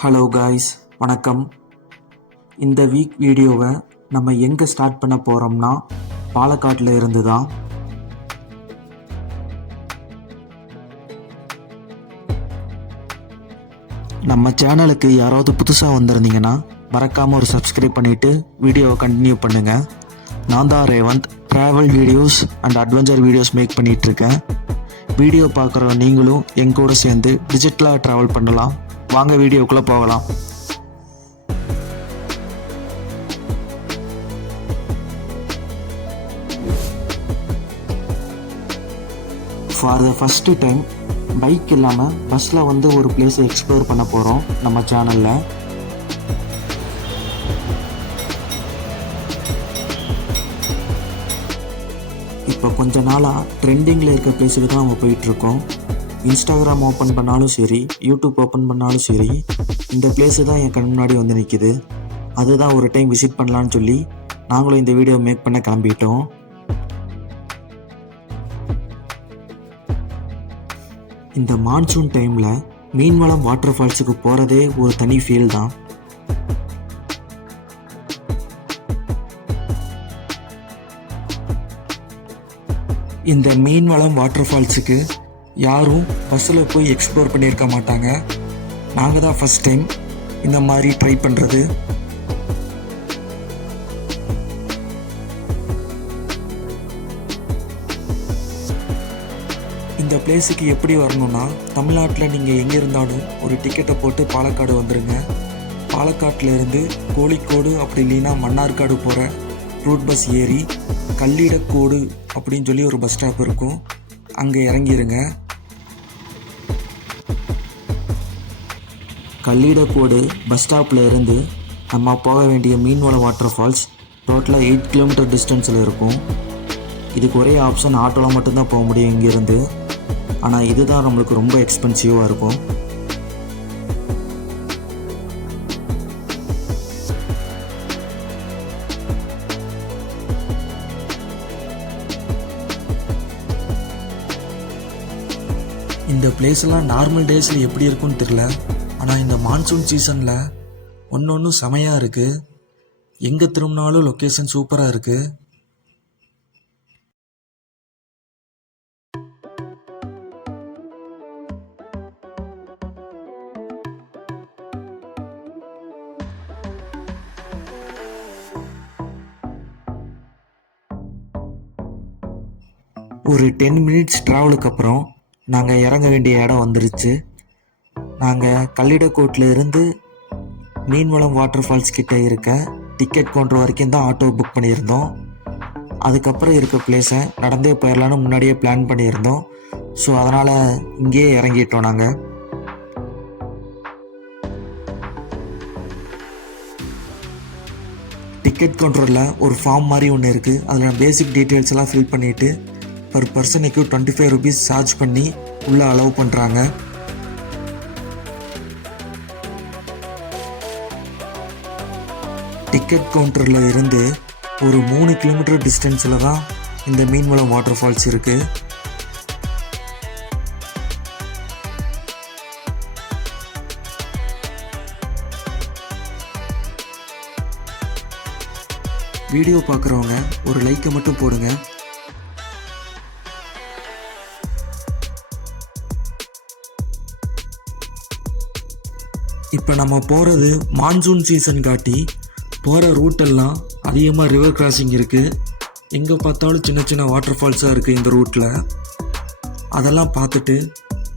Hello guys, வணக்கம். இந்த week வீடியோவை நம்ம எங்கே ஸ்டார்ட் பண்ண போகிறோம்னா பாலக்காட்டில் இருந்து தான். நம்ம சேனலுக்கு யாராவது புதுசாக வந்திருந்தீங்கன்னா மறக்காமல் ஒரு சப்ஸ்கிரைப் பண்ணிவிட்டு வீடியோவை கண்டினியூ பண்ணுங்கள். நான் தான் Revanth. Travel videos and adventure videos make பண்ணிகிட்ருக்கேன். வீடியோ பார்க்குற நீங்களும் எங்கூட சேர்ந்து டிஜிட்டலாக ட்ராவல் பண்ணலாம். வாங்க வீடியோக்குள்ளே போகலாம். For the first time bike இல்லாமல் பஸ்ஸில் ஒரு பிளேஸை எக்ஸ்ப்ளோர் பண்ண போகிறோம் நம்ம சேனலில். இப்போ கொஞ்ச நாளாக ட்ரெண்டிங்கில் இருக்க பிளேஸுக்கு தான் நம்ம போயிட்டுருக்கோம். இன்ஸ்டாகிராம் ஓப்பன் பண்ணாலும் சரி, யூடியூப் ஓப்பன் பண்ணாலும் சரி, இந்த பிளேஸு தான் என் கண் முன்னாடி வந்து நிற்கிது. அதுதான் ஒரு டைம் விசிட் பண்ணலான்னு சொல்லி நாங்களும் இந்த வீடியோ மேக் பண்ண கிளம்பிட்டோம். இந்த மான்சூன் டைமில் மீன்வளம் வாட்டர் ஃபால்ஸுக்கு போகிறதே ஒரு தனி ஃபீல் தான். இந்த மீன்வளம் வாட்டர் ஃபால்ஸுக்கு யாரும் பஸ்ஸில் போய் எக்ஸ்ப்ளோர் பண்ணியிருக்க மாட்டாங்க. நாங்கள் தான் ஃபஸ்ட் டைம் இந்த மாதிரி ட்ரை பண்ணுறது. இந்த பிளேஸுக்கு எப்படி வரணும்னா, தமிழ்நாட்டில் நீங்கள் எங்கே இருந்தாலும் ஒரு டிக்கெட்டை போட்டு பாலக்காடு வந்துடுங்க. பாலக்காட்டில் இருந்து கோழிக்கோடு அப்படி இல்லைன்னா மன்னார்காடு போகிற ரூட் பஸ் ஏறி கல்லிடக்கோடு அப்படின்னு சொல்லி ஒரு பஸ் ஸ்டாப் இருக்கும், அங்கே இறங்கிடுங்க. கல்லிடக்கோடு பஸ் ஸ்டாப்பில் இருந்து நம்ம போக வேண்டிய மீன்வளம் வாட்டர் ஃபால்ஸ் டோட்டலாக 8 கிலோமீட்டர் டிஸ்டன்ஸில் இருக்கும். இதுக்கு ஒரே ஆப்ஷன் ஆட்டோவில் மட்டும்தான் போக முடியும் இங்கேருந்து. ஆனால் இதுதான் நம்மளுக்கு ரொம்ப எக்ஸ்பென்சிவாக இருக்கும். இந்த பிளேஸ்லாம் நார்மல் டேஸில் எப்படி இருக்குன்னு தெரில, ஆனால் இந்த மான்சூன் சீசனில் ஒன்று செமையாக இருக்குது. எங்கே திரும்பினாலும் லொக்கேஷன் சூப்பராக இருக்குது. ஒரு 10 மினிட்ஸ் ட்ராவலுக்கு அப்புறம் நாங்கள் இறங்க வேண்டிய இடம் வந்துருச்சு. நாங்கள் கல்லிடக்கோட்டில் இருந்து மீன்வளம் வாட்டர் ஃபால்ஸ் கிட்டே இருக்க டிக்கெட் கவுண்டர் வரைக்கும் தான் ஆட்டோ புக் பண்ணியிருந்தோம். அதுக்கப்புறம் இருக்க பிளேஸை நடந்தே போயிடலான்னு முன்னாடியே பிளான் பண்ணியிருந்தோம். ஸோ அதனால் இங்கேயே இறங்கிட்டோம். நாங்கள் டிக்கெட் கவுண்டரில் ஒரு ஃபார்ம் மாதிரி ஒன்று இருக்குது. அதில் பேசிக் டீட்டெயில்ஸ் எல்லாம் ஃபில் பண்ணிவிட்டு பர் பர்சனுக்கு 25 ருபீஸ் சார்ஜ் பண்ணி உள்ளே அலோவ் பண்ணுறாங்க. டிக்கெட் கவுண்டரில் இருந்து ஒரு 3 கிலோமீட்டர் டிஸ்டன்ஸில் தான் இந்த மீன்வளம் வாட்டர் ஃபால்ஸ் இருக்குது. வீடியோ பார்க்குறவங்க ஒரு லைக்கை மட்டும் போடுங்க. இப்போ நம்ம போகிறது மான்சூன் சீசன் காட்டி போகிற ரூட்டெல்லாம் அதிகமாக ரிவர் கிராசிங் இருக்குது. எங்கே பார்த்தாலும் சின்ன சின்ன வாட்டர் ஃபால்ஸாக இருக்குது இந்த ரூட்டில். அதெல்லாம் பார்த்துட்டு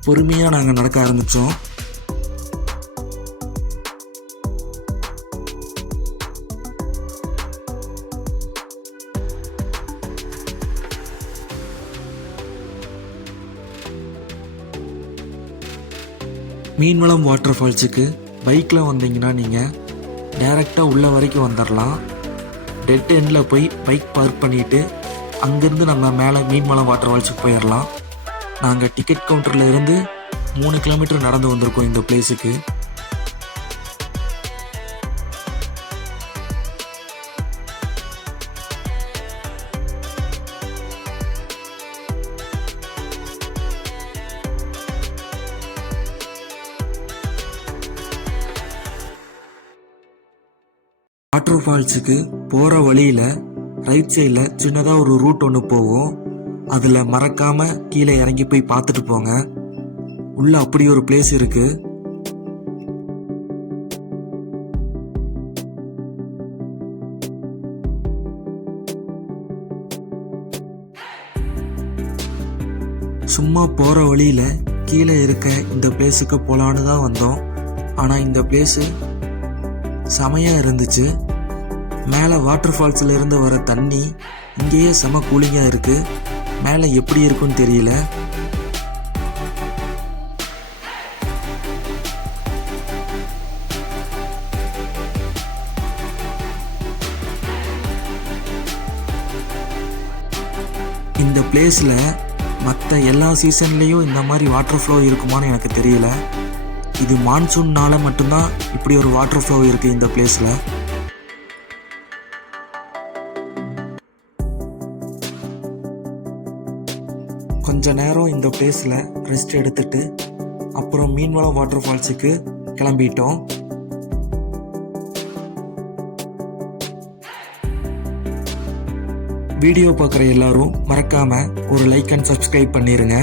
பொறுமையாக நாங்கள் நடக்க ஆரம்பித்தோம். மீன்வளம் வாட்டர் ஃபால்ஸுக்கு பைக்கில் வந்தீங்கன்னா நீங்கள் டைரெக்டாக உள்ள வரைக்கும் வந்துடலாம். டெட் எண்டில் போய் பைக் பார்க் பண்ணிவிட்டு அங்கேருந்து நம்ம மேலே மீன்வளம் வாட்டர் ஃபால்ஸுக்கு போயிடலாம். நாங்கள் டிக்கெட் கவுண்டரில் இருந்து 3 கிலோமீட்டர் நடந்து வந்திருக்கோம் இந்த பிளேஸுக்கு. வாட்டர் ஃபால்ஸுக்கு போகிற வழியில் ரைட் சைடில் சின்னதாக ஒரு ரூட் ஒன்று போகும். அதில் மறக்காமல் கீழே இறங்கி போய் பார்த்துட்டு போங்க. உள்ள அப்படி ஒரு பிளேஸ் இருக்குது. சும்மா போகிற வழியில் கீழே இருக்க இந்த பிளேஸுக்கு போகலான்னு தான் வந்தோம். ஆனால் இந்த பிளேஸு செமையாக இருந்துச்சு. மேலே வாட்டர் ஃபால்ஸில் இருந்து வர தண்ணி இங்கேயே செம கூலிங்காக இருக்குது. மேலே எப்படி இருக்குன்னு தெரியல. இந்த பிளேஸில் மற்ற எல்லா சீசன்லேயும் இந்த மாதிரி வாட்டர் ஃப்ளோ இருக்குமான்னு எனக்கு தெரியல. இது மான்சூன்னால மட்டும்தான் இப்படி ஒரு வாட்டர் ஃப்ளோ இருக்குது இந்த பிளேஸில். கொஞ்ச நேரம் இந்த பிளேஸில் ரெஸ்ட் எடுத்துட்டு அப்புறம் மீன்வளம் வாட்டர் ஃபால்ஸுக்கு கிளம்பிட்டோம். வீடியோ பார்க்குற எல்லாரும் மறக்காமல் ஒரு லைக் அண்ட் சப்ஸ்கிரைப் பண்ணிடுங்க.